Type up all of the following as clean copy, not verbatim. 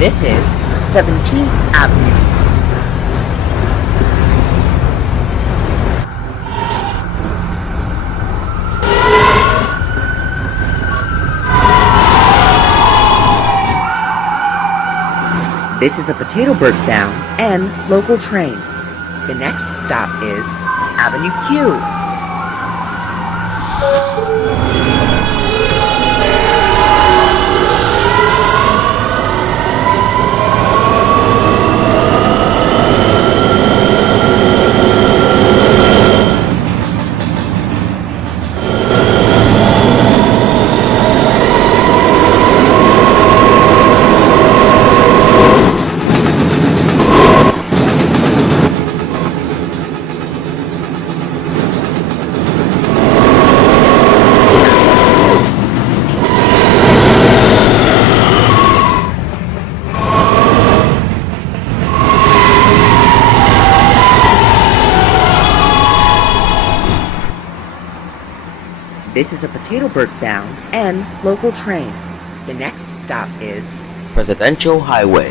This is 17th Avenue. This is a Potatoburg bound and local train. The next stop is Avenue Q. This is a Potatoburg bound and local train. The next stop is Presidential Highway.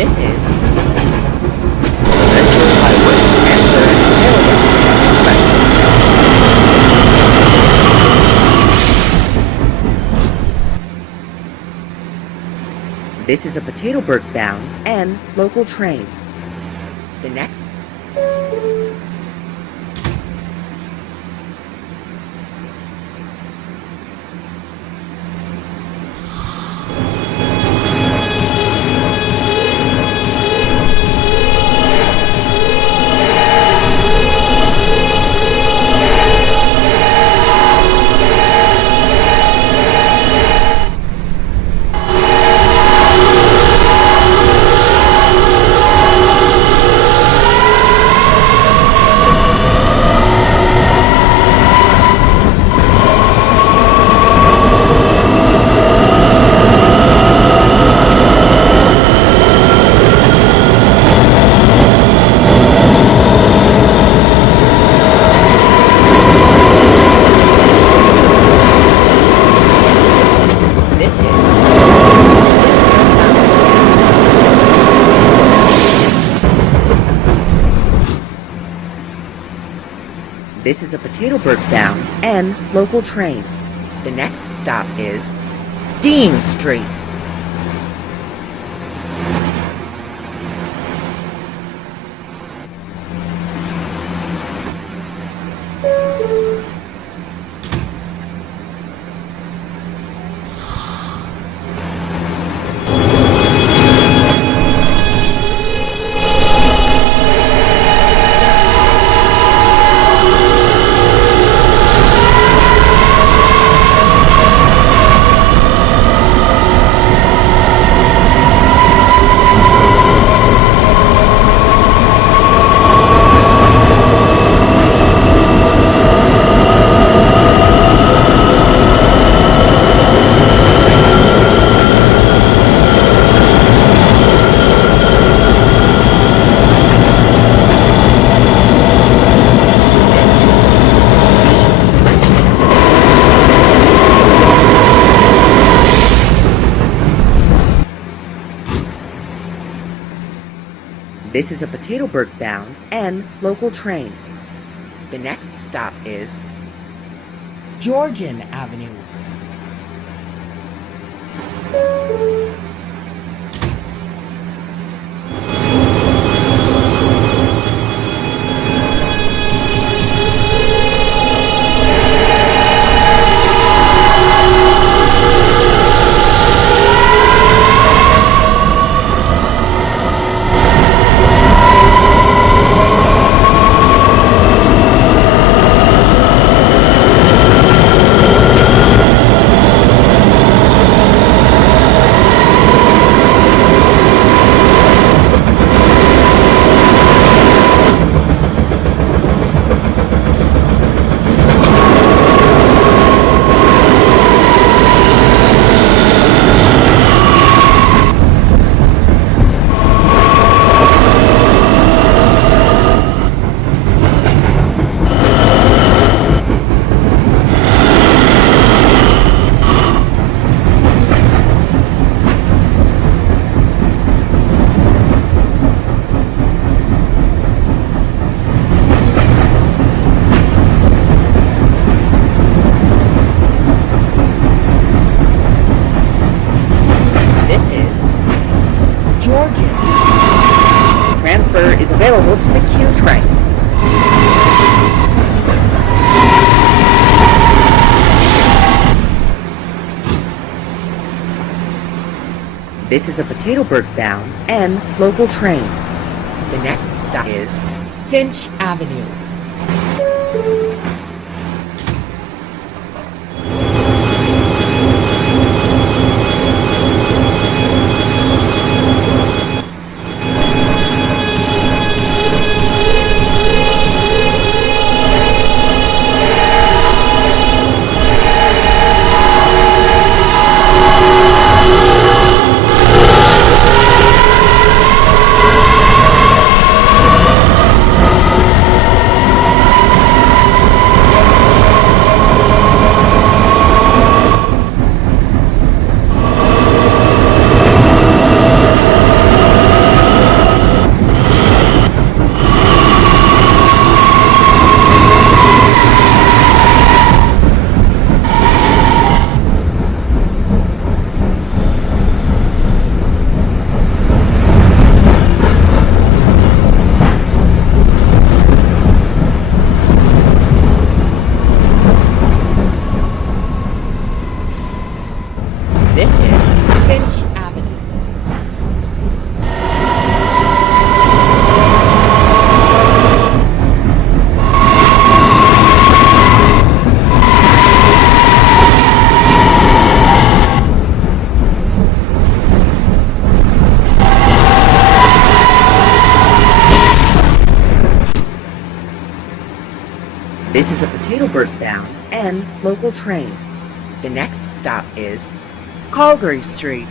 This is Presidential Highway. and third railroad. This is a Potatoburg bound and local train. The next This is a Potatoburg bound and local train. The next stop is Dean Street. This is a Potatoburg bound and local train. The next stop is Georgian Avenue. local train. This is a Potatoburg bound and local train. The next stop is Finch Avenue. This is Finch Avenue. This is a Potatoburg bound and local train. The next stop is Calgary Street.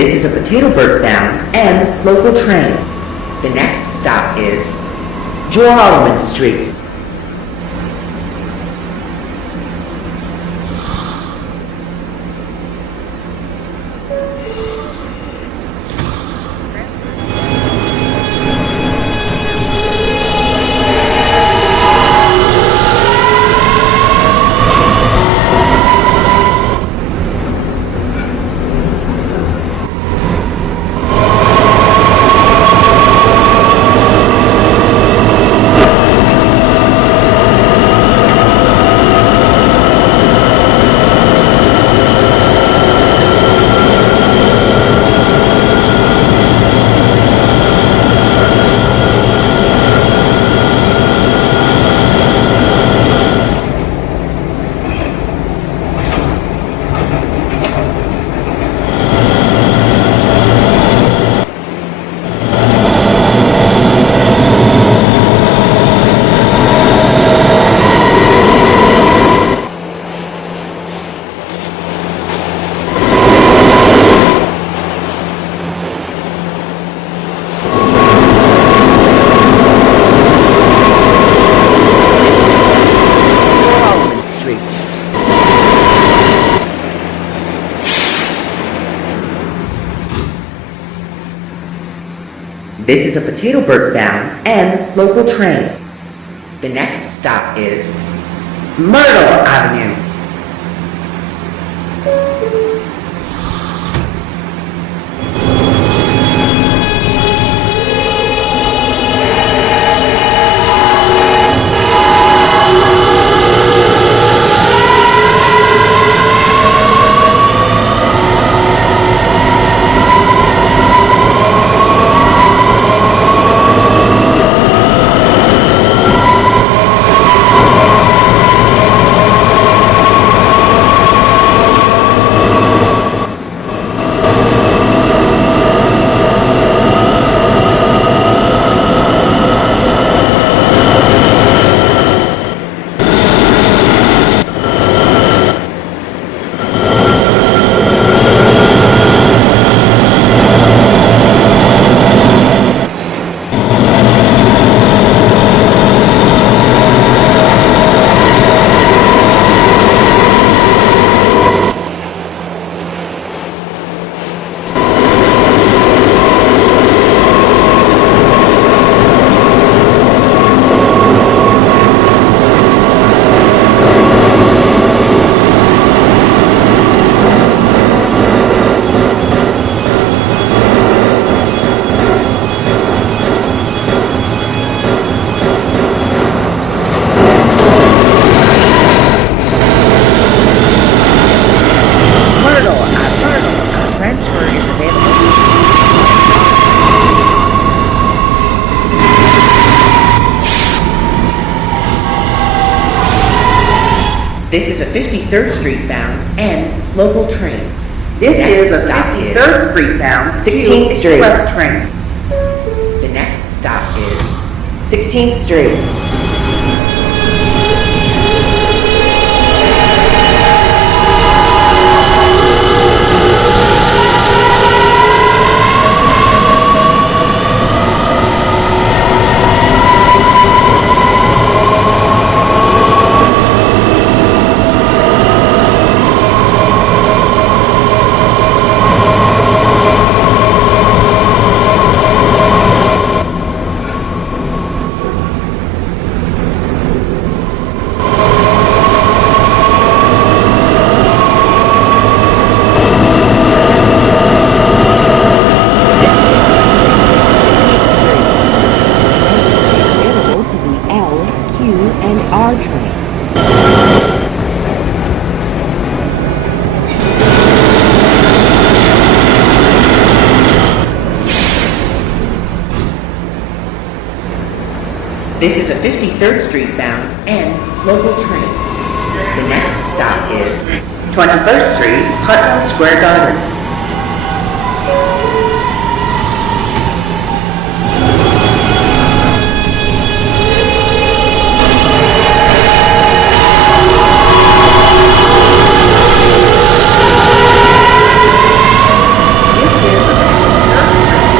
This is a Potatoburg bound and local train. The next stop is Joralman Street. This is a Potato-Burt bound and local train. The next stop is Myrtle Avenue. Transfer is available. This is a 53rd Street bound and local train. This Next is a stop 53rd Street bound 16th Q Street. Express train. The next stop is 16th Street. This is 16th Street. Transfer is available to the L, Q, and R trains. This is a 53rd Street bound and local train. The next stop is 21st Street, Putnam Square Gardens. This is a 53rd Street.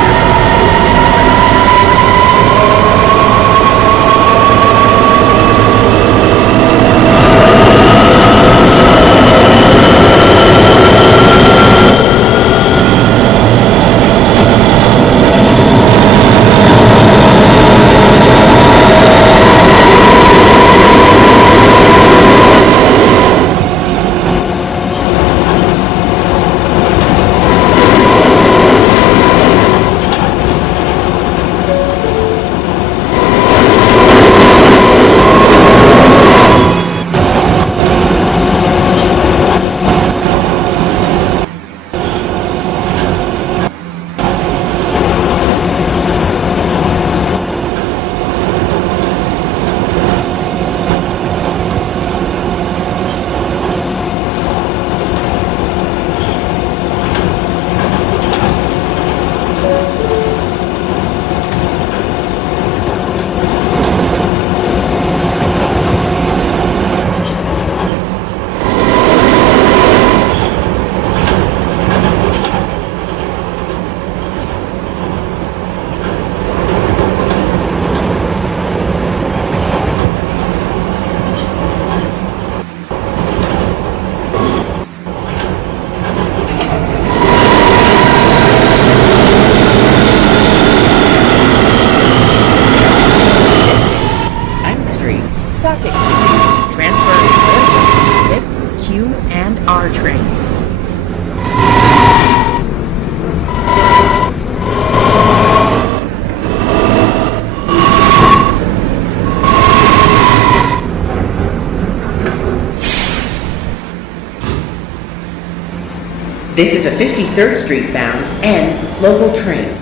This is a 53rd Street bound N local train.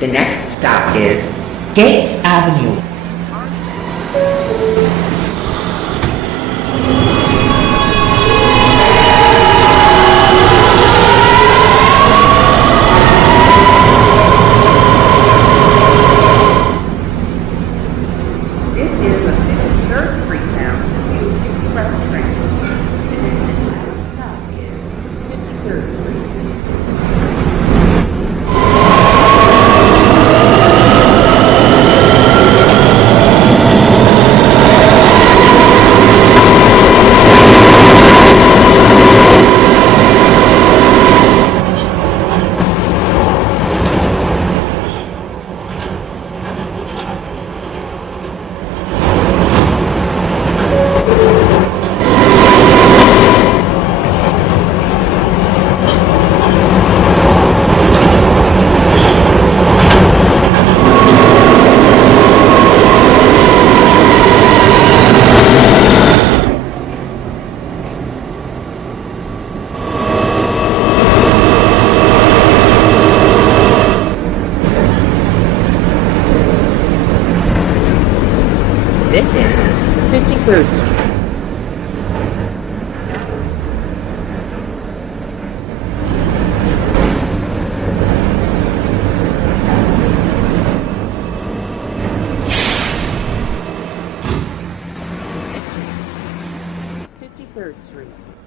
The next stop is Gates Avenue. This is a 53rd Street bound Union Express train. The next and last stop is 53rd Street. This is 53rd Street. This is 53rd Street.